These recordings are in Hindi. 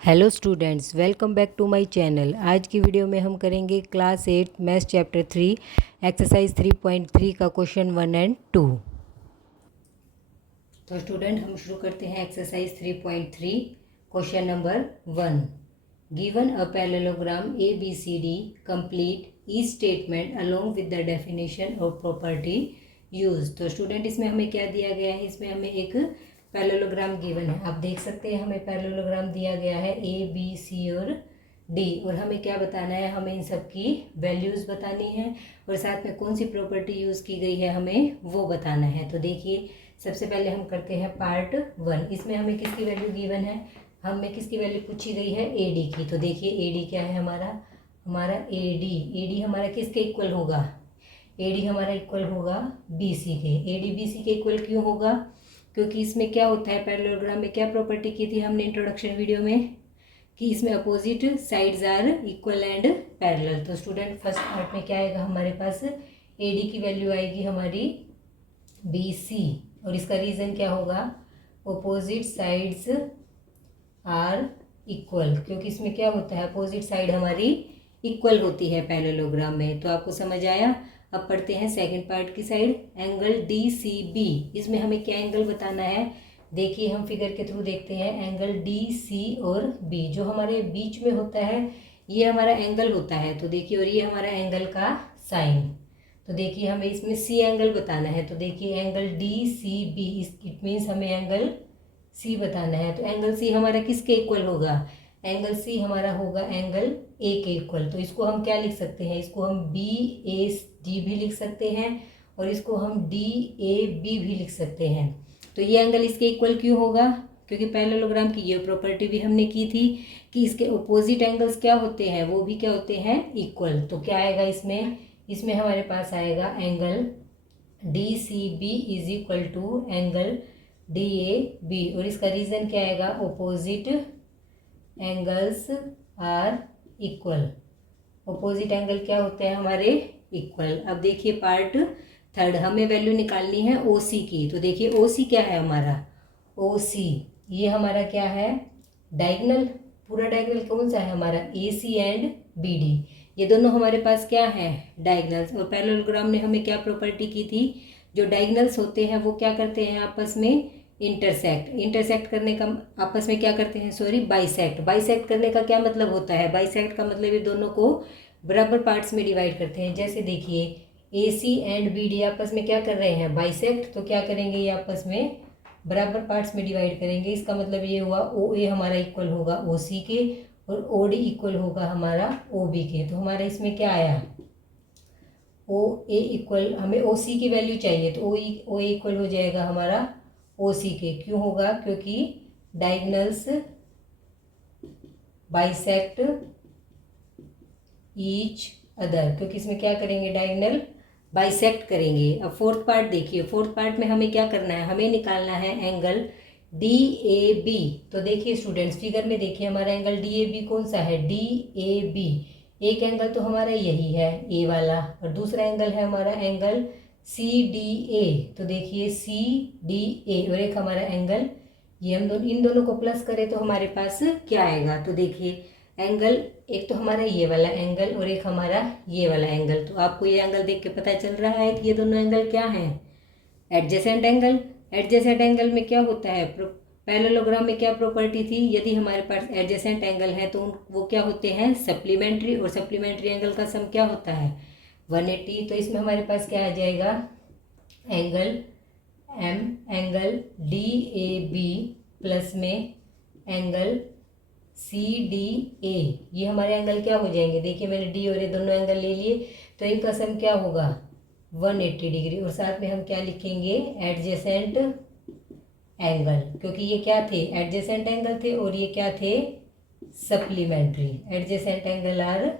Hello students, welcome back to my channel. आज की वीडियो में हम करेंगे क्लास 8 मैथ्स चैप्टर 3 एक्सरसाइज 3.3 का क्वेश्चन 1 एंड 2। तो स्टूडेंट हम शुरू करते हैं exercise 3.3 question number 1। Given a parallelogram A B C D complete each statement along with the definition of property use. तो स्टूडेंट इसमें हमें क्या दिया गया है, इसमें हमें एक पैरेललोग्राम गिवन है। आप देख सकते हैं हमें पैरेललोग्राम दिया गया है ए बी सी और डी, और हमें क्या बताना है, हमें इन सब की वैल्यूज़ बतानी है और साथ में कौन सी प्रॉपर्टी यूज़ की गई है हमें वो बताना है। तो देखिए सबसे पहले हम करते हैं पार्ट 1। इसमें हमें किसकी वैल्यू गिवन है, हमें किसकी वैल्यू पूछी गई है, ए डी की। तो देखिए ए डी क्या है हमारा ए डी हमारा किसके इक्वल होगा, ए डी हमारा इक्वल होगा बी सी के। ए डी बी सी के इक्वल क्यों होगा, क्योंकि इसमें क्या होता है, पैरेललोग्राम में क्या प्रॉपर्टी की थी हमने इंट्रोडक्शन वीडियो में, कि इसमें opposite sides are equal and parallel. तो स्टूडेंट फर्स्ट पार्ट में क्या आएगा हमारे पास, ए डी की वैल्यू आएगी हमारी बी सी, और इसका रीज़न क्या होगा, अपोजिट साइड्स आर इक्वल, क्योंकि इसमें क्या होता है अपोजिट साइड हमारी इक्वल होती है पैरेललोग्राम में। तो आपको समझ आया। अब पढ़ते हैं सेकंड पार्ट की side, angle D C B. इसमें हमें क्या एंगल बताना है, देखिए हम फिगर के थ्रू देखते हैं। एंगल डी सी और बी जो हमारे बीच में होता है ये हमारा एंगल होता है। तो देखिए, और ये हमारा एंगल का साइन। तो देखिए हमें इसमें सी एंगल बताना है। तो देखिए angle D C B, it means हमें एंगल सी बताना है। तो एंगल सी हमारा किसके इक्वल होगा, एंगल सी हमारा होगा एंगल ए के इक्वल। तो इसको हम क्या लिख सकते हैं, इसको हम बी ए डी भी लिख सकते हैं और इसको हम डी ए बी भी लिख सकते हैं। तो ये एंगल इसके इक्वल क्यों होगा, क्योंकि पैरेललोग्राम की ये प्रॉपर्टी भी हमने की थी कि इसके अपोजिट एंगल्स क्या होते हैं, वो भी क्या होते हैं, इक्वल। तो क्या आएगा इसमें हमारे पास आएगा angle D C B is equal to angle D A B, और इसका रीज़न क्या आएगा, opposite angles are equal. Opposite angle क्या होते हैं हमारे, इक्वल। अब देखिए पार्ट थर्ड, हमें वैल्यू निकालनी है ओ सी की। तो देखिए ओ सी क्या है हमारा, ओ सी ये हमारा क्या है, डायगोनल। पूरा डायगोनल कौन सा है हमारा, ए सी एंड बी डी, ये दोनों हमारे पास क्या है, डायगोनल्स। और पैरेललोग्राम ने हमें क्या प्रॉपर्टी की थी, जो डायगोनल्स होते हैं वो क्या करते हैं आपस में, इंटरसेक्ट करने का, आपस में क्या करते हैं, सॉरी बाइसेक्ट करने का क्या मतलब होता है, बाइसेक्ट का मतलब ये दोनों को बराबर पार्ट्स में डिवाइड करते हैं। जैसे देखिए ए सी एंड बी डी आपस में क्या कर रहे हैं, बाइसेक्ट। तो क्या करेंगे, ये आपस में बराबर पार्ट्स में डिवाइड करेंगे। इसका मतलब ये हुआ ओ ए हमारा इक्वल होगा ओ सी के और ओ डी इक्वल होगा हमारा ओ बी के। तो हमारा इसमें क्या आया, ओ ए इक्वल, हमें ओ सी की वैल्यू चाहिए तो ओ ए इक्वल हो जाएगा हमारा ओ सी के। क्यों होगा, क्योंकि डायगोनल्स बाइसेक्ट ईच अदर, क्योंकि इसमें क्या करेंगे, डायगोनल बाइसेक्ट करेंगे। अब फोर्थ पार्ट देखिए, फोर्थ पार्ट में हमें क्या करना है, हमें निकालना है एंगल डी ए बी। तो देखिए स्टूडेंट्स फिगर में देखिए हमारा एंगल डी ए बी कौन सा है, डी ए बी। एक एंगल तो हमारा यही है ए वाला, और दूसरा एंगल है हमारा एंगल सी डी ए। तो देखिए सी डी ए, और एक हमारा एंगल ये, हम इन दोनों को प्लस करें तो हमारे पास क्या आएगा। तो देखिए एंगल एक तो हमारा ये वाला एंगल और एक हमारा ये वाला एंगल। तो आपको ये एंगल देख के पता चल रहा है कि ये दोनों एंगल क्या हैं, एडजेसेंट एंगल। एडजेसेंट एंगल में क्या होता है, पैरेललोग्राम में क्या प्रॉपर्टी थी, यदि हमारे पास एडजेसेंट एंगल है तो वो क्या होते हैं, सप्लीमेंट्री, और सप्लीमेंट्री एंगल का सम क्या होता है, 180। तो इसमें हमारे पास क्या आ जाएगा, angle D A B plus में एंगल सी डी ए, ये हमारे एंगल क्या हो जाएंगे, देखिए मैंने डी और ए दोनों एंगल ले लिए तो इनका सम क्या होगा 180 डिग्री, और साथ में हम क्या लिखेंगे, एडजेसेंट एंगल, क्योंकि ये क्या थे, एडजेसेंट एंगल थे और ये क्या थे, supplementary. Adjacent angle are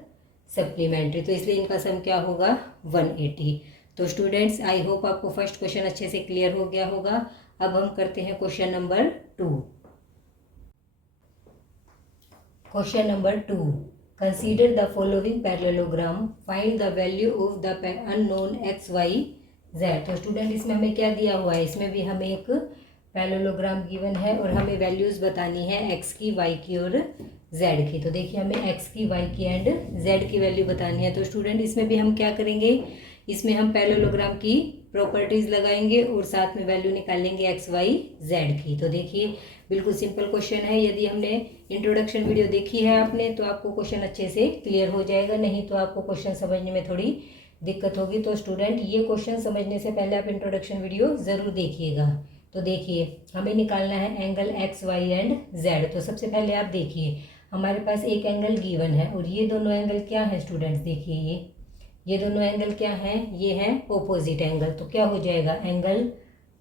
supplementary, तो इसलिए इनका सम क्या होगा 180। तो स्टूडेंट्स आई होप आपको फर्स्ट क्वेश्चन अच्छे से क्लियर हो गया होगा। अब हम करते हैं question number 2। Question number 2, consider the following parallelogram, find the value of the unknown X Y Z. तो स्टूडेंट इसमें हमें क्या दिया हुआ है, इसमें भी हमें एक पैरेललोग्राम गिवन है और हमें वैल्यूज़ बतानी है एक्स की, वाई की और जेड की। तो देखिए हमें एक्स की, वाई की एंड जेड की वैल्यू बतानी है। तो स्टूडेंट इसमें भी हम क्या करेंगे, इसमें हम पैरेललोग्राम की प्रॉपर्टीज़ लगाएंगे और साथ में वैल्यू निकालेंगे एक्स, वाई, जेड की। तो देखिए बिल्कुल सिंपल क्वेश्चन है। यदि हमने इंट्रोडक्शन वीडियो देखी है आपने तो आपको क्वेश्चन अच्छे से क्लियर हो जाएगा, नहीं तो आपको क्वेश्चन समझने में थोड़ी दिक्कत होगी। तो स्टूडेंट ये क्वेश्चन समझने से पहले आप इंट्रोडक्शन वीडियो ज़रूर देखिएगा। तो देखिए हमें निकालना है angle X, Y and Z. तो सबसे पहले आप देखिए हमारे पास एक एंगल गिवन है और ये दोनों एंगल क्या है स्टूडेंट्स, देखिए ये दोनों एंगल क्या हैं, ये हैं ओपोजिट एंगल। तो क्या हो जाएगा, angle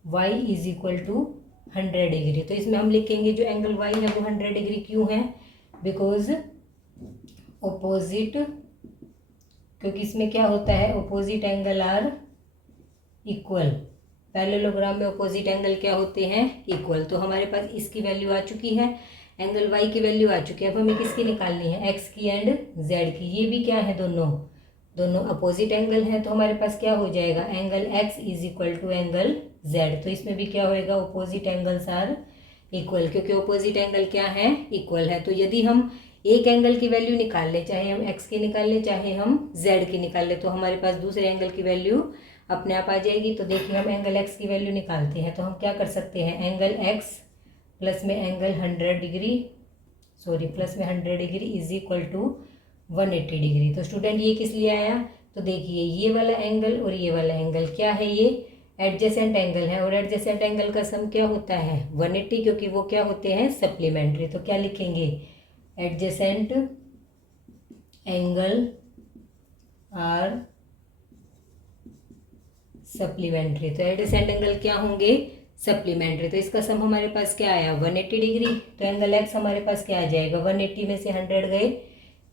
y is equal to 100 degree. तो इसमें हम लिखेंगे जो एंगल y है वो 100 डिग्री क्यों है, बिकॉज ओपोजिट, क्योंकि इसमें क्या होता है opposite angle are equal. Parallelogram में ओपोजिट एंगल क्या होते हैं, इक्वल। तो हमारे पास इसकी वैल्यू आ चुकी है, एंगल y की वैल्यू आ चुकी है। अब हमें किसकी निकालनी है, x की एंड z की। ये भी क्या है, दोनों अपोजिट एंगल है। तो हमारे पास क्या हो जाएगा, angle x is equal to angle z। तो इसमें भी क्या होएगा, अपोजिट एंगल्स आर इक्वल, क्योंकि अपोजिट एंगल क्या है, इक्वल है। तो यदि हम एक एंगल की वैल्यू निकाल ले, चाहे हम x की निकाल ले चाहे हम z की निकाल ले, तो हमारे पास दूसरे एंगल की वैल्यू अपने आप आ जाएगी। तो देखिए हम एंगल x की वैल्यू निकालते हैं। तो हम क्या कर सकते हैं, एंगल x प्लस में एंगल 100 डिग्री, प्लस में 100 degree is equal to 180 degree. तो स्टूडेंट ये किस लिए आया, तो देखिए ये वाला एंगल और ये वाला एंगल क्या है, ये एडजेसेंट एंगल है और एडजेसेंट एंगल का सम क्या होता है 180, क्योंकि वो क्या होते हैं सप्लीमेंट्री। तो क्या लिखेंगे, एडजेसेंट एंगल आर सप्लीमेंट्री। तो एडजेसेंट एंगल क्या होंगे, सप्लीमेंट्री। तो इसका सम हमारे पास क्या आया 180 डिग्री। तो एंगल एक्स हमारे पास क्या आ जाएगा, 180 में से 100 गए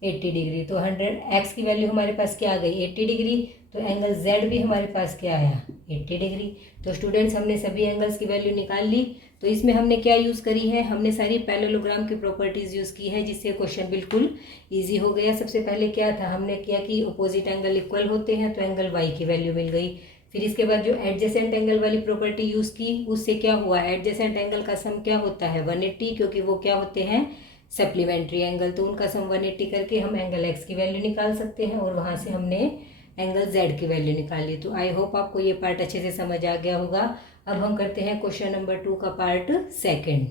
80 डिग्री। तो 100 एक्स की वैल्यू हमारे पास क्या आ गई 80 डिग्री। तो एंगल जेड भी हमारे पास क्या आया 80 डिग्री। तो स्टूडेंट्स हमने सभी एंगल्स की वैल्यू निकाल ली। तो इसमें हमने क्या यूज़ करी है, हमने सारी पैरेललोग्राम की प्रॉपर्टीज़ यूज़ की है, जिससे क्वेश्चन बिल्कुल ईजी हो गया। सबसे पहले क्या था, हमने किया कि अपोजिट एंगल इक्वल होते हैं, तो एंगल वाई की वैल्यू मिल गई। फिर इसके बाद जो एडजेसेंट एंगल वाली प्रॉपर्टी यूज़ की, उससे क्या हुआ, एडजेसेंट एंगल का सम क्या होता है 180, क्योंकि वो क्या होते हैं सप्लीमेंट्री एंगल। तो उनका सम 180 करके हम एंगल एक्स की वैल्यू निकाल सकते हैं और वहाँ से हमने एंगल जेड की वैल्यू निकाली। तो आई होप आपको ये पार्ट अच्छे से समझ आ गया होगा। अब हम करते हैं क्वेश्चन नंबर 2 का पार्ट सेकेंड।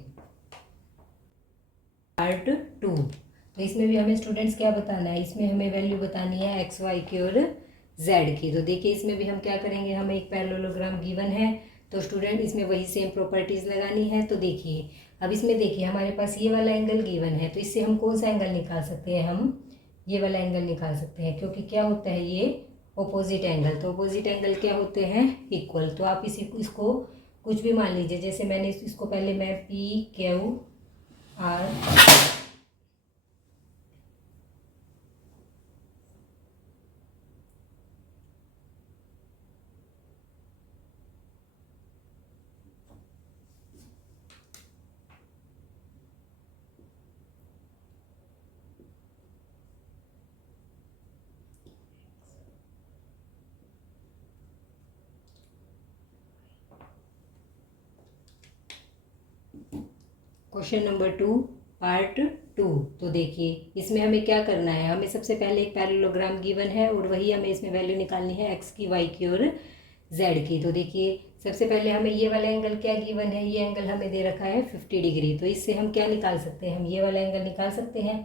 पार्ट 2, तो इसमें भी हमें स्टूडेंट्स क्या बताना है, इसमें हमें वैल्यू बतानी है एक्स, वाई की और जेड की। तो देखिए इसमें भी हम क्या करेंगे, हमें एक पैरेललोग्राम गिवन है, तो स्टूडेंट इसमें वही सेम प्रॉपर्टीज़ लगानी है। तो देखिए अब इसमें देखिए हमारे पास ये वाला एंगल गिवन है, तो इससे हम कौन सा एंगल निकाल सकते हैं, हम ये वाला एंगल निकाल सकते हैं, क्योंकि क्या होता है ये ऑपोजिट एंगल। तो ऑपोजिट एंगल क्या होते हैं, इक्वल। तो आप इसको कुछ भी मान लीजिए, जैसे मैंने इसको पहले मैं P Q R question number 2 part 2। तो देखिए इसमें हमें क्या करना है, हमें सबसे पहले एक पैरेललोग्राम गिवन है और वही हमें इसमें वैल्यू निकालनी है एक्स की, वाई की और जेड की। तो देखिए सबसे पहले हमें ये वाला एंगल क्या गिवन है, ये एंगल हमें दे रखा है 50 डिग्री। तो इससे हम क्या निकाल सकते हैं, हम ये वाला एंगल निकाल सकते हैं।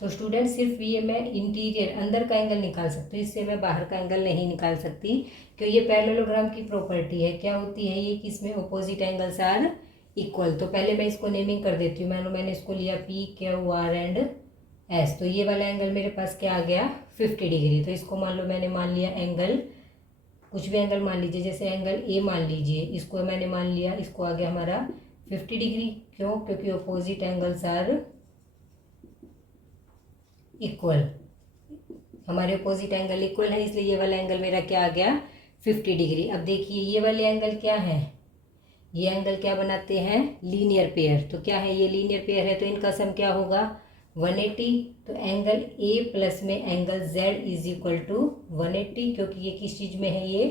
तो स्टूडेंट सिर्फ ये मैं इंटीरियर अंदर का एंगल निकाल सकती हूँ, इससे मैं बाहर का एंगल नहीं निकाल सकती, क्योंकि ये पैरेललोग्राम की प्रॉपर्टी है। क्या होती है ये कि इसमें अपोजिट एंगल्स आर इक्वल। तो पहले मैं इसको नेमिंग कर देती हूँ, मैंने इसको लिया P Q R and S. तो ये वाला एंगल मेरे पास क्या आ गया 50 डिग्री। तो इसको मान लो मैंने मान लिया एंगल, कुछ भी एंगल मान लीजिए, जैसे एंगल ए मान लीजिए, इसको मैंने मान लिया, इसको आ गया हमारा 50 डिग्री। क्यों, क्योंकि अपोजिट एंगल्स आर इक्वल, हमारे अपोजिट एंगल इक्वल है, इसलिए ये वाला एंगल मेरा क्या आ गया 50 डिग्री। अब देखिए ये वाले एंगल क्या है, ये एंगल क्या बनाते हैं लीनियर पेयर। तो क्या है ये लीनियर पेयर है, तो इनका सम क्या होगा 180। तो एंगल ए प्लस में angle Z is equal to 180, क्योंकि ये किस चीज़ में है,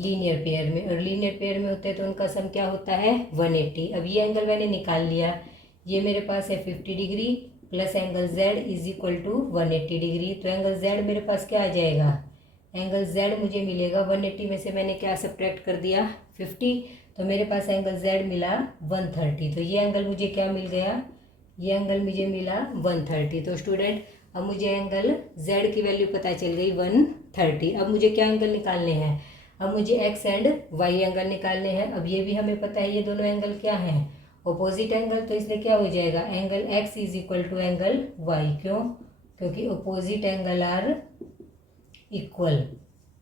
लीनियर पेयर में, और लीनियर पेयर में होते हैं तो उनका सम क्या होता है 180। अब ये एंगल मैंने निकाल लिया, ये मेरे पास है 50 degree plus angle Z is equal to 180 degree. तो एंगल Z मेरे पास क्या आ जाएगा, एंगल Z मुझे मिलेगा 180 में से मैंने क्या सब्ट्रैक्ट कर दिया 50, तो मेरे पास एंगल Z मिला 130। तो ये एंगल मुझे क्या मिल गया, ये एंगल मुझे मिला 130। तो स्टूडेंट अब मुझे एंगल Z की वैल्यू पता चल गई 130। अब मुझे क्या एंगल निकालने हैं, अब मुझे X एंड Y एंगल निकालने हैं। अब ये भी हमें पता है ये दोनों एंगल क्या हैं, ऑपोजिट एंगल, तो इसलिए क्या हो जाएगा angle X is equal to angle Y। क्यों, क्योंकि opposite angle are equal.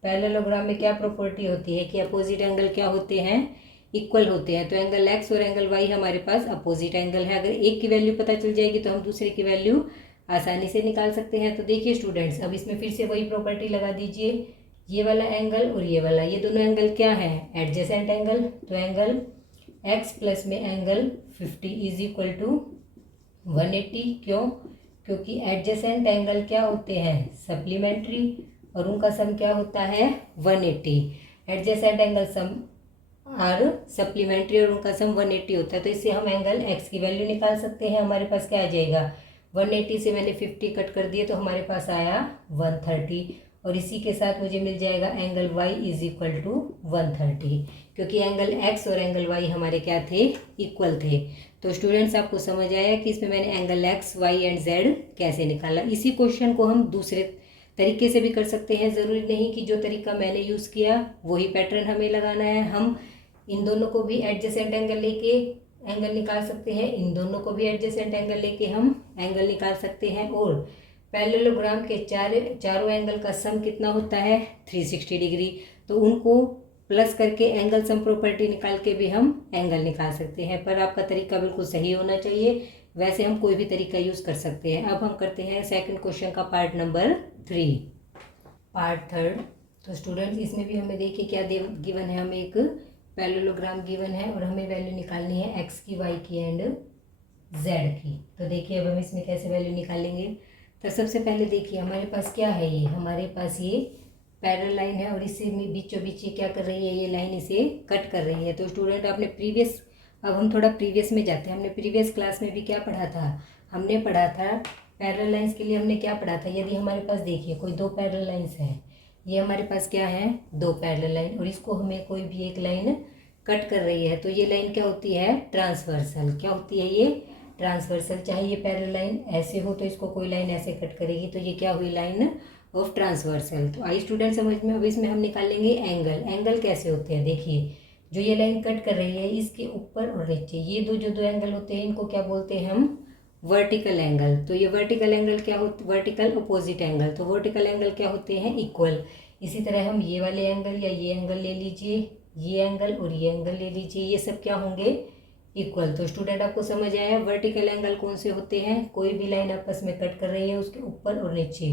Parallelogram में क्या प्रॉपर्टी होती है कि अपोजिट एंगल क्या होते हैं, इक्वल होते हैं। तो एंगल X और एंगल Y हमारे पास अपोजिट एंगल है। अगर एक की वैल्यू पता चल जाएगी तो हम दूसरे की वैल्यू आसानी से निकाल सकते हैं। तो देखिए स्टूडेंट्स, अब इसमें फिर से वही प्रॉपर्टी लगा दीजिए, ये वाला एंगल और ये वाला, ये दोनों एंगल क्या है एडजेसेंट एंगल। तो एंगल X प्लस में एंगल 50 इज इक्वल टू 180। क्यों, क्योंकि एडजेसेंट एंगल क्या होते हैं सप्लीमेंट्री, और उनका सम क्या होता है 180। Adjacent angle sum are supplementary और उनका सम 180 होता है। तो इससे हम एंगल X की वैल्यू निकाल सकते हैं। हमारे पास क्या आ जाएगा 180 से मैंने 50 कट कर दिए तो हमारे पास आया 130, और इसी के साथ मुझे मिल जाएगा angle Y is equal to 130, क्योंकि एंगल X और एंगल Y हमारे क्या थे इक्वल थे। तो स्टूडेंट्स आपको समझ आया कि इसमें मैंने angle X, Y and Z कैसे निकाला। इसी क्वेश्चन को हम दूसरे तरीके से भी कर सकते हैं, ज़रूरी नहीं कि जो तरीका मैंने यूज़ किया वही पैटर्न हमें लगाना है। हम इन दोनों को भी एडजेसेंट एंगल लेके एंगल निकाल सकते हैं, इन दोनों को भी एडजेसेंट एंगल लेके हम एंगल निकाल सकते हैं। और पैरेललोग्राम के चारों एंगल का सम कितना होता है 360 डिग्री, तो उनको प्लस करके एंगल सम प्रॉपर्टी निकाल के भी हम एंगल निकाल सकते हैं। पर आपका तरीका बिल्कुल सही होना चाहिए, वैसे हम कोई भी तरीका यूज़ कर सकते हैं। अब हम करते हैं सेकंड क्वेश्चन का पार्ट नंबर 3, पार्ट थर्ड। तो स्टूडेंट्स इसमें भी हमें देखिए क्या गिवन है, हमें एक पैरेललोग्राम गिवन है और हमें वैल्यू निकालनी है X की, Y की एंड Z की। तो देखिए अब हम इसमें कैसे वैल्यू निकालेंगे। तो सबसे पहले देखिए हमारे पास क्या है, ये हमारे पास ये पैरेलल लाइन है और इससे बीचों बीच ये क्या कर रही है, ये लाइन इसे कट कर रही है। तो स्टूडेंट आपने प्रीवियस, अब हम थोड़ा प्रीवियस में जाते हैं। हमने प्रीवियस क्लास में भी क्या पढ़ा था, हमने पढ़ा था पैरेलल लाइंस के लिए हमने क्या पढ़ा था, यदि हमारे पास देखिए कोई दो पैरेलल लाइंस हैं, ये हमारे पास क्या है दो पैरेलल लाइन, और इसको हमें कोई भी एक लाइन कट कर रही है, तो ये लाइन क्या होती है ट्रांसवर्सल। क्या होती है ये ट्रांसवर्सल। चाहे ये पैरेलल लाइन ऐसे हो तो इसको कोई लाइन ऐसे कट करेगी, तो ये क्या हुई लाइन ऑफ ट्रांसवर्सल। तो आई स्टूडेंट समझ में। अब इसमें हम निकालेंगे एंगल। एंगल कैसे होते हैं, देखिए जो ये लाइन कट कर रही है इसके ऊपर और नीचे ये दो एंगल होते हैं, इनको क्या बोलते हैं हम वर्टिकल एंगल। तो ये वर्टिकल एंगल क्या होते, वर्टिकल अपोजिट एंगल। तो वर्टिकल एंगल क्या होते हैं इक्वल। इसी तरह हम ये वाले एंगल या ये एंगल ले लीजिए, ये एंगल और ये एंगल ले लीजिए, ये सब क्या होंगे इक्वल। तो स्टूडेंट आपको समझ आया वर्टिकल एंगल कौन से होते हैं, कोई भी लाइन आपस में कट कर रही है उसके ऊपर और नीचे,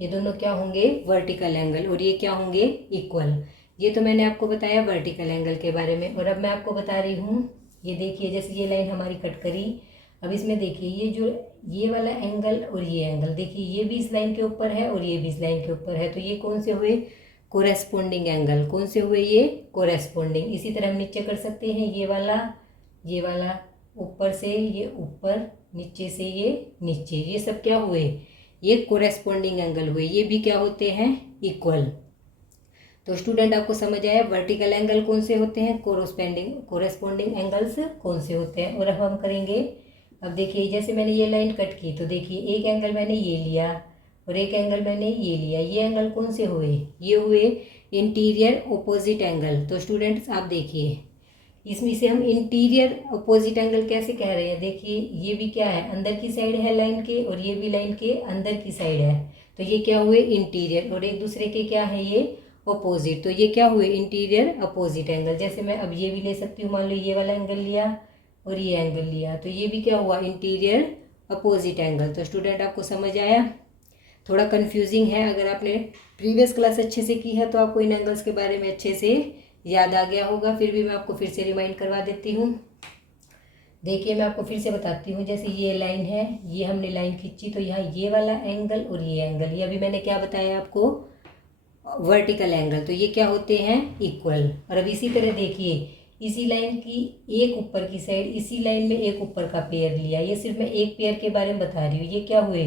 ये दोनों क्या होंगे वर्टिकल एंगल, और ये क्या होंगे इक्वल। ये तो मैंने आपको बताया वर्टिकल एंगल के बारे में। और अब मैं आपको बता रही हूँ, ये देखिए जैसे ये लाइन हमारी कट करी, अब इसमें देखिए ये जो ये वाला एंगल और ये एंगल, देखिए ये भी इस लाइन के ऊपर है और ये भी इस लाइन के ऊपर है, तो ये कौन से हुए कोरेस्पोंडिंग एंगल। कौन से हुए ये कोरेस्पोंडिंग। इसी तरह हम नीचे कर सकते हैं, ये वाला ऊपर से ये ऊपर, नीचे से ये नीचे, ये सब क्या हुए ये कोरेस्पोंडिंग एंगल हुए, ये भी क्या होते हैं इक्वल। तो स्टूडेंट आपको समझ आया वर्टिकल एंगल कौन से होते हैं, कोरेस्पोंडिंग एंगल्स कौन से होते हैं। और अब हम करेंगे, अब देखिए जैसे मैंने ये लाइन कट की, तो देखिए एक एंगल मैंने ये लिया और एक एंगल मैंने ये लिया, ये एंगल कौन से हुए, ये हुए इंटीरियर अपोजिट एंगल। तो स्टूडेंट्स आप देखिए इसमें से हम इंटीरियर अपोजिट एंगल कैसे कह रहे हैं, देखिए ये भी क्या है अंदर की साइड है लाइन के और ये भी लाइन के अंदर की साइड है, तो ये क्या हुए इंटीरियर, और एक दूसरे के क्या है ये अपोजिट, तो ये क्या हुए इंटीरियर अपोजिट एंगल। जैसे मैं अब ये भी ले सकती हूँ, मान लो ये वाला एंगल लिया और ये एंगल लिया, तो ये भी क्या हुआ इंटीरियर अपोजिट एंगल। तो स्टूडेंट आपको समझ आया, थोड़ा कंफ्यूजिंग है, अगर आपने प्रीवियस क्लास अच्छे से की है तो आपको इन एंगल्स के बारे में अच्छे से याद आ गया होगा, फिर भी मैं आपको फिर से रिमाइंड करवा देती हूँ। देखिए मैं आपको फिर से बताती हूँ, जैसे ये लाइन है, ये हमने लाइन खींची, तो यहाँ ये वाला एंगल और ये एंगल, ये अभी मैंने क्या बताया आपको वर्टिकल एंगल, तो ये क्या होते हैं, इक्वल। और अब इसी तरह देखिए, इसी लाइन की एक ऊपर की साइड, इसी लाइन में एक ऊपर का पेयर लिया, ये सिर्फ मैं एक पेयर के बारे में बता रही हूँ, ये क्या हुए,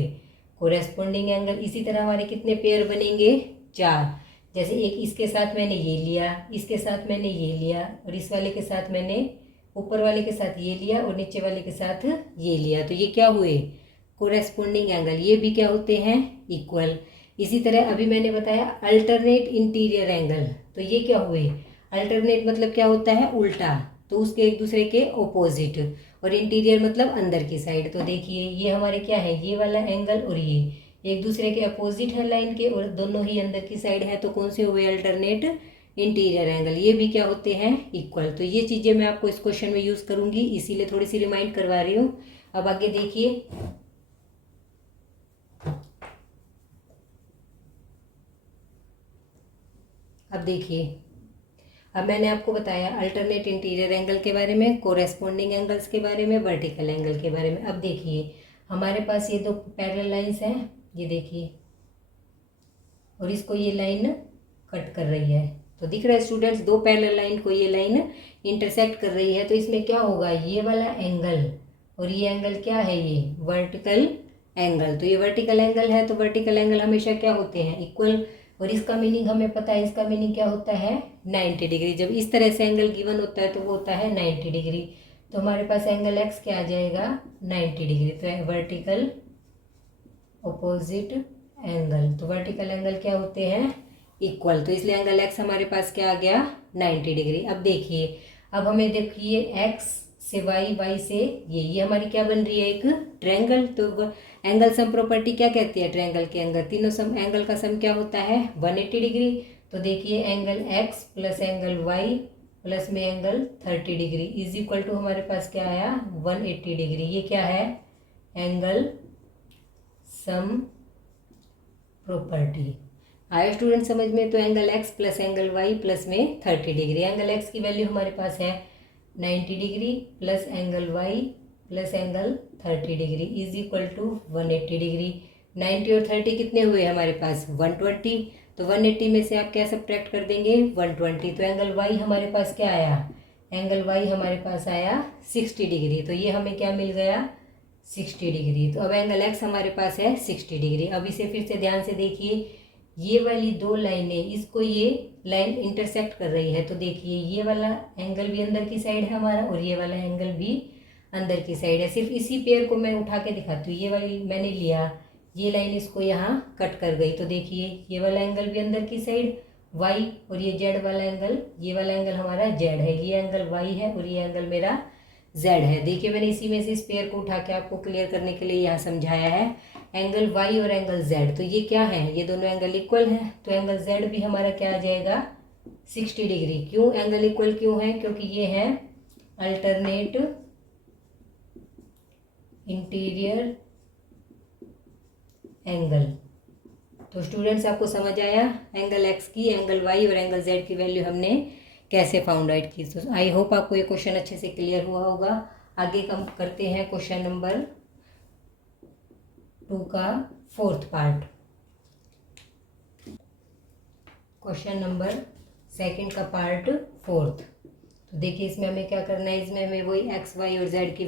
कोरेस्पोंडिंग एंगल। इसी तरह हमारे कितने पेयर बनेंगे, 4। जैसे एक इसके साथ मैंने ये लिया, इसके साथ मैंने ये लिया, और इस वाले के साथ मैंने, ऊपर वाले के साथ ये लिया, और नीचे वाले के साथ ये लिया, तो ये क्या हुए, कोरेस्पोंडिंग एंगल। ये भी क्या होते हैं, इक्वल। इसी तरह अभी मैंने बताया अल्टरनेट इंटीरियर एंगल, तो ये क्या हुए, अल्टरनेट मतलब क्या होता है, उल्टा, तो उसके एक दूसरे के ओपोजिट, और इंटीरियर मतलब अंदर की साइड। तो देखिए ये हमारे क्या है, ये वाला एंगल और ये एक दूसरे के अपोजिट है लाइन के, और दोनों ही अंदर की साइड है, तो कौन से हुए, अल्टरनेट इंटीरियर एंगल। ये भी क्या होते हैं, इक्वल। तो ये चीज़ें मैं आपको इस क्वेश्चन में यूज़ करूंगी, इसीलिए थोड़ी सी रिमाइंड करवा रही हूँ। अब आगे देखिए, अब देखिए, अब मैंने आपको बताया अल्टरनेट इंटीरियर एंगल के बारे में, कोरेस्पोंडिंग एंगल्स के बारे में, वर्टिकल एंगल के बारे में। अब देखिए हमारे पास ये दो पैरेलल लाइंस हैं, ये देखिए, और इसको ये लाइन कट कर रही है, तो दिख रहा है स्टूडेंट्स, दो पैरेलल लाइन को ये लाइन इंटरसेक्ट कर रही है, तो इसमें क्या होगा, ये वाला एंगल और ये एंगल क्या है, ये वर्टिकल एंगल। तो ये वर्टिकल एंगल है, तो वर्टिकल एंगल हमेशा क्या होते हैं, इक्वल। और इसका मीनिंग हमें पता है, इसका मीनिंग क्या होता है, 90 डिग्री। जब इस तरह से एंगल गिवन होता है तो वो होता है 90 डिग्री। तो हमारे पास एंगल एक्स क्या आ जाएगा, 90 डिग्री। तो वर्टिकल अपोजिट एंगल, तो वर्टिकल एंगल क्या होते हैं, इक्वल। तो इसलिए एंगल एक्स हमारे पास क्या आ गया, 90 डिग्री। अब देखिए, अब हमें देखिए एक्स से वाई, वाई से ये हमारी क्या बन रही है, एक ट्रायंगल। तो एंगल सम प्रॉपर्टी क्या कहती है, ट्रायंगल के एंगल, तीनों सम एंगल का सम क्या होता है, 180 डिग्री। तो देखिए angle x plus angle y plus में angle 30 degree is equal to हमारे पास क्या आया, 180 डिग्री। ये क्या है, एंगल सम प्रॉपर्टी। आया स्टूडेंट समझ में। तो angle x plus angle y plus में 30 डिग्री, एंगल एक्स की वैल्यू हमारे पास है 90 degree plus angle y plus angle 30 degree is equal to 180 degree. 90 और 30 कितने हुए हमारे पास, 120। तो 180 में से आप क्या सब्ट्रैक्ट कर देंगे, 120। तो एंगल वाई हमारे पास क्या आया, एंगल वाई हमारे पास आया 60 डिग्री। तो ये हमें क्या मिल गया, 60 डिग्री। तो अब एंगल एक्स हमारे पास है 60 डिग्री। अब इसे फिर से ध्यान से देखिए, ये वाली दो लाइनें, इसको ये लाइन इंटरसेक्ट कर रही है, तो देखिए ये वाला एंगल भी अंदर की साइड है हमारा, और ये वाला एंगल भी अंदर की साइड है। सिर्फ इसी पेयर को मैं उठा के दिखाती हूँ, ये वाली मैंने लिया, ये लाइन इसको यहाँ कट कर गई, तो देखिए ये वाला एंगल भी अंदर की साइड वाई, और ये जेड वाला एंगल, ये वाला एंगल हमारा जेड है, ये एंगल वाई है और ये एंगल मेरा जेड है। देखिए मैंने इसी में से इस पेयर को उठा के आपको क्लियर करने के लिए यहाँ समझाया है, एंगल वाई और एंगल जेड, तो ये क्या है, ये दोनों एंगल इक्वल हैं, तो एंगल जेड भी हमारा क्या आ जाएगा, 60 डिग्री। क्यों एंगल इक्वल क्यों है, क्योंकि ये है अल्टरनेट इंटीरियर एंगल। तो स्टूडेंट्स आपको समझ आया एंगल एक्स की, एंगल वाई और एंगल जेड की वैल्यू हमने कैसे फाउंड आउट की। तो आई होप आपको ये क्वेश्चन अच्छे से क्लियर हुआ होगा। आगे हम करते हैं क्वेश्चन नंबर 2 का 4th पार्ट। क्वेश्चन नंबर 2 का पार्ट 4th। तो देखिए इसमें हमें क्या करना है, इसमें हमें वही एक्स वाई और जेड की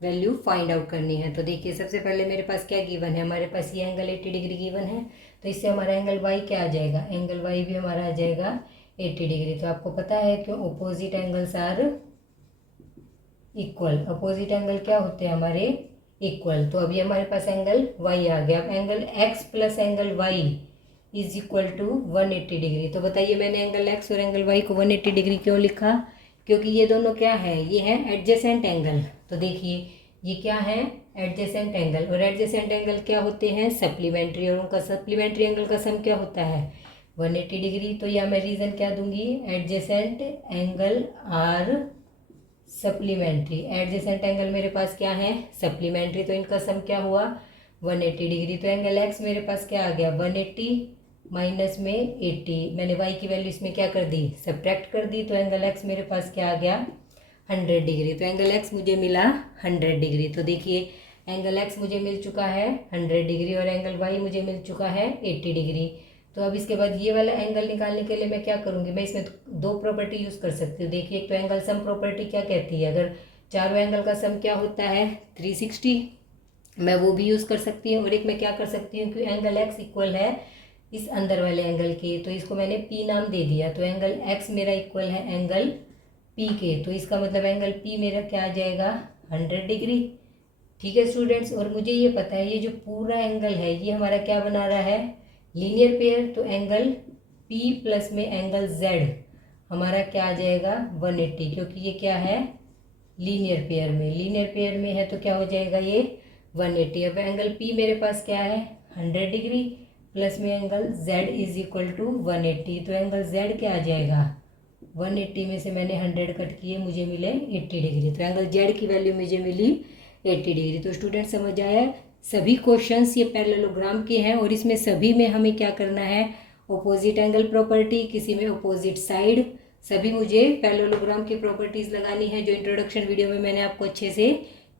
वैल्यू फाइंड आउट करनी है। तो देखिए सबसे पहले मेरे पास क्या गिवन है, हमारे पास ये एंगल 80 डिग्री गिवन है, तो इससे हमारा एंगल वाई क्या आ जाएगा, एंगल वाई भी हमारा आ जाएगा 80 डिग्री। तो आपको पता है कि opposite angles are equal, opposite angle क्या होते हैं हमारे, इक्वल। तो अभी हमारे पास एंगल वाई आ गया। अब angle x plus angle Y is equal to 180 degree. तो बताइए मैंने एंगल एक्स और एंगल वाई को 180 डिग्री क्यों लिखा, क्योंकि ये दोनों क्या है, ये है एडजेसेंट एंगल। तो देखिए ये क्या है, एडजेसेंट एंगल, और एडजेसेंट एंगल क्या होते हैं, सप्लीमेंट्री, और उनका सप्लीमेंट्री एंगल का सम क्या होता है, 180 डिग्री। तो यहाँ मैं रीज़न क्या दूंगी, adjacent angle are supplementary, adjacent angle मेरे पास क्या है, सप्लीमेंट्री, तो इनका सम क्या हुआ, 180 डिग्री। तो एंगल एक्स मेरे पास क्या आ गया, 180 माइनस में 80, मैंने वाई की वैल्यू इसमें क्या कर दी, सब्ट्रैक्ट कर दी, तो एंगल एक्स मेरे पास क्या आ गया, 100 डिग्री। तो एंगल एक्स मुझे मिला 100 डिग्री। तो देखिए एंगल एक्स मुझे मिल चुका है 100 डिग्री और एंगल वाई मुझे मिल चुका है 80 डिग्री। तो अब इसके बाद ये वाला एंगल निकालने के लिए मैं क्या करूँगी, मैं इसमें दो प्रॉपर्टी यूज़ कर सकती हूँ। देखिए, एक तो एंगल सम प्रॉपर्टी क्या कहती है, अगर चारों एंगल का सम क्या होता है 360, मैं वो भी यूज़ कर सकती हूँ। और एक मैं क्या कर सकती हूँ कि एंगल एक्स इक्वल है इस अंदर वाले एंगल के, तो इसको मैंने पी नाम दे दिया। तो एंगल एक्स मेरा इक्वल है एंगल पी के, तो इसका मतलब एंगल पी मेरा क्या आ जाएगा 100 डिग्री। ठीक है स्टूडेंट्स, और मुझे ये पता है ये जो पूरा एंगल है ये हमारा क्या बना रहा है, लीनियर पेयर। तो एंगल पी प्लस में एंगल जेड हमारा क्या आ जाएगा 180, क्योंकि ये क्या है लीनियर पेयर में, लीनियर पेयर में है तो क्या हो जाएगा ये 180। अब एंगल पी मेरे पास क्या है 100 डिग्री प्लस में angle Z is equal to 180, तो एंगल जेड क्या आ जाएगा 180 में से मैंने 100 कट किए, मुझे मिले 80 डिग्री। तो एंगल जेड की वैल्यू मुझे मिली 80 डिग्री। तो स्टूडेंट समझ आया, सभी क्वेश्चंस ये पैरेललोग्राम के हैं और इसमें सभी में हमें क्या करना है, ऑपोजिट एंगल प्रॉपर्टी, किसी में ऑपोजिट साइड, सभी मुझे पैरेललोग्राम की प्रॉपर्टीज़ लगानी है जो इंट्रोडक्शन वीडियो में मैंने आपको अच्छे से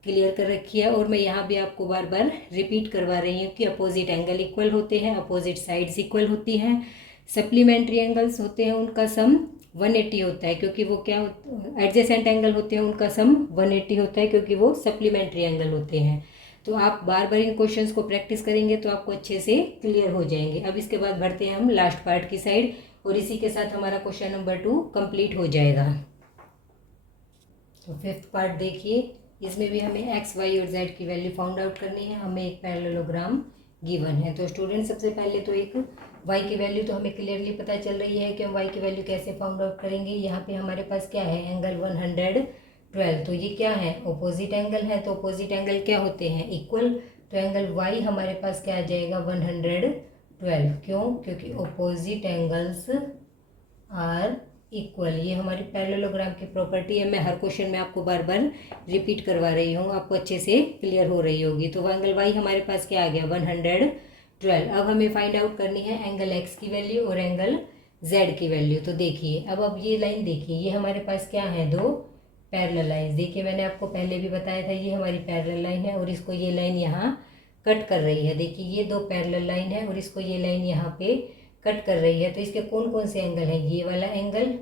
क्लियर कर रखी है। और मैं यहाँ भी आपको बार बार रिपीट करवा रही हूँ कि अपोजिट एंगल इक्वल होते हैं, अपोजिट साइड्स इक्वल होती हैं, सप्लीमेंट्री एंगल्स होते हैं उनका सम 180 होता है, क्योंकि वो क्या एडजेसेंट एंगल होते हैं उनका सम 180 होता है, क्योंकि वो सप्लीमेंट्री एंगल होते हैं। तो आप बार बार इन क्वेश्चंस को प्रैक्टिस करेंगे तो आपको अच्छे से क्लियर हो जाएंगे। अब इसके बाद बढ़ते हैं हम लास्ट पार्ट की साइड, और इसी के साथ हमारा क्वेश्चन नंबर 2 कंप्लीट हो जाएगा। तो फिफ्थ पार्ट देखिए, इसमें भी हमें एक्स वाई और जेड की वैल्यू फाउंड आउट करनी है, हमें एक पैरेललोग्राम गिवन है। तो स्टूडेंट सबसे पहले तो एक वाई की वैल्यू तो हमें क्लियरली पता चल रही है कि हम वाई की वैल्यू कैसे फाउंड आउट करेंगे। यहाँ पे हमारे पास क्या है एंगल 112, तो ये क्या है ऑपोजिट एंगल है, तो ऑपोजिट एंगल क्या होते हैं इक्वल। तो एंगल वाई हमारे पास क्या आ जाएगा 112, क्यों, क्योंकि ऑपोजिट एंगल्स आर इक्वल, ये हमारी पैरेललोग्राम की प्रॉपर्टी है। मैं हर क्वेश्चन में आपको बार बार रिपीट करवा रही हूँ, आपको अच्छे से क्लियर हो रही होगी। तो एंगल वाई हमारे पास क्या आ गया 112। अब हमें फाइंड आउट करनी है एंगल एक्स की वैल्यू और एंगल जेड की वैल्यू। तो देखिए अब ये लाइन देखिए, ये हमारे पास क्या है दो पैरेलल लाइन। देखिए मैंने आपको पहले भी बताया था ये हमारी पैरेलल लाइन है और इसको ये लाइन यहाँ कट कर रही है। देखिए ये दो पैरेलल लाइन है और इसको ये लाइन यहाँ पे कट कर रही है। तो इसके कौन कौन से एंगल हैं, ये वाला एंगल,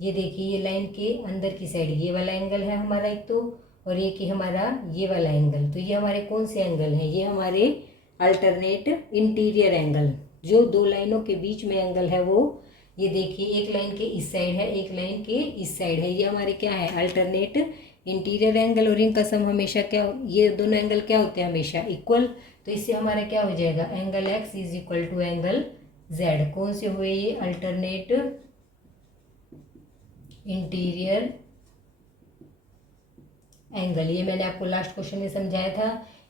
ये देखिए ये लाइन के अंदर की साइड ये वाला एंगल है हमारा एक तो, और ये कि हमारा ये वाला एंगल। तो ये हमारे कौन से एंगल हैं, ये हमारे अल्टरनेट इंटीरियर एंगल, जो दो लाइनों के बीच में एंगल है वो, ये देखिए एक लाइन के इस साइड है एक लाइन के इस साइड है, ये हमारे क्या है अल्टरनेट इंटीरियर एंगल। और इनका सम हमेशा क्या, ये दोनों एंगल क्या होते हैं हमेशा इक्वल। तो इससे हमारा क्या हो जाएगा angle X is equal to angle Z. कौन से हुए ये अल्टरनेट इंटीरियर एंगल, ये मैंने आपको लास्ट क्वेश्चन में समझाया था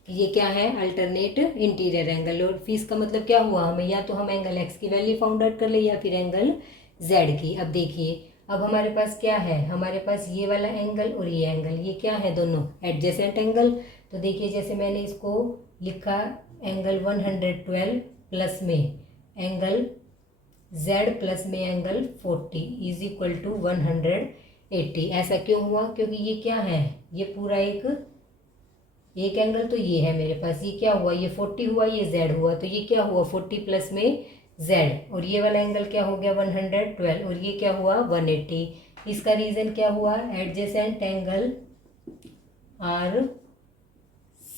कि ये क्या है अल्टरनेट इंटीरियर एंगल। और फिर इसका मतलब क्या हुआ, हमें या तो हम एंगल एक्स की वैल्यू फाउंड आउट कर ले या फिर एंगल जेड की। अब देखिए अब हमारे पास क्या है, हमारे पास ये वाला एंगल और ये एंगल, ये क्या है दोनों एडजेसेंट एंगल। तो देखिए जैसे मैंने इसको लिखा एंगल 112 प्लस में एंगल z प्लस में एंगल 40 इज इक्वल टू 180। ऐसा क्यों हुआ, क्योंकि ये क्या है ये पूरा एक एंगल तो ये है मेरे पास, ये क्या हुआ ये 40 हुआ ये z हुआ, तो ये क्या हुआ 40 प्लस में z, और ये वाला एंगल क्या हो गया 112 और ये क्या हुआ 180। इसका रीज़न क्या हुआ, adjacent angle are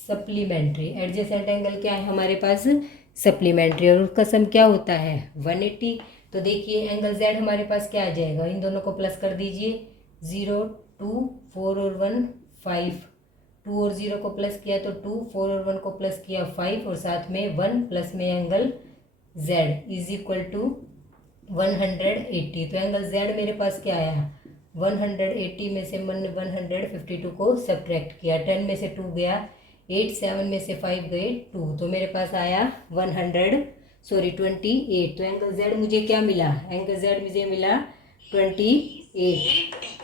supplementary. Adjacent angle क्या है हमारे पास सप्लीमेंट्री, और उसका सम क्या होता है 180। तो देखिए एंगल z हमारे पास क्या आ जाएगा, इन दोनों को प्लस कर दीजिए, 0 2 4 और 1 5, 2 और 0 को प्लस किया तो 2, 4 और 1 को प्लस किया 5, और साथ में 1 प्लस में angle z is equal to 180। तो एंगल z मेरे पास क्या आया 180 में से 152 को सब्ट्रैक्ट किया, 10 में से 2 गया 8, 7 में से 5 गए 2, तो मेरे पास आया 28। तो एंगल z मुझे क्या मिला, एंगल z मुझे मिला 28।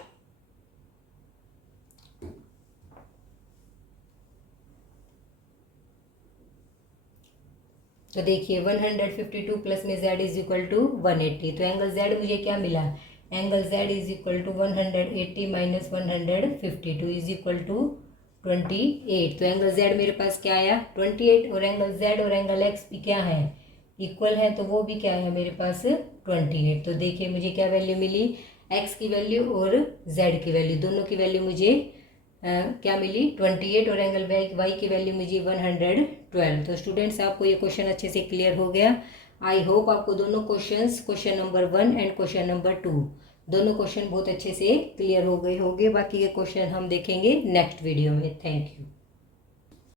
तो देखिए 152 प्लस में z इज इक्वल टू 180। तो एंगल z मुझे क्या मिला, angle z is equal to 180 minus 152 is equal to 28। तो एंगल z मेरे पास क्या आया 28, और एंगल z और एंगल x भी क्या है इक्वल है तो वो भी क्या है मेरे पास 28। तो देखिए मुझे क्या वैल्यू मिली, x की वैल्यू और z की वैल्यू, दोनों की वैल्यू मुझे क्या मिली 28 और एंगल y की वैल्यू मुझे 112। तो स्टूडेंट्स आपको ये क्वेश्चन अच्छे से क्लियर हो गया। आई होप आपको दोनों questions, question number 1 and question number 2, दोनों क्वेश्चन बहुत अच्छे से क्लियर हो गए होंगे। बाकी के क्वेश्चन हम देखेंगे नेक्स्ट वीडियो में। Thank you.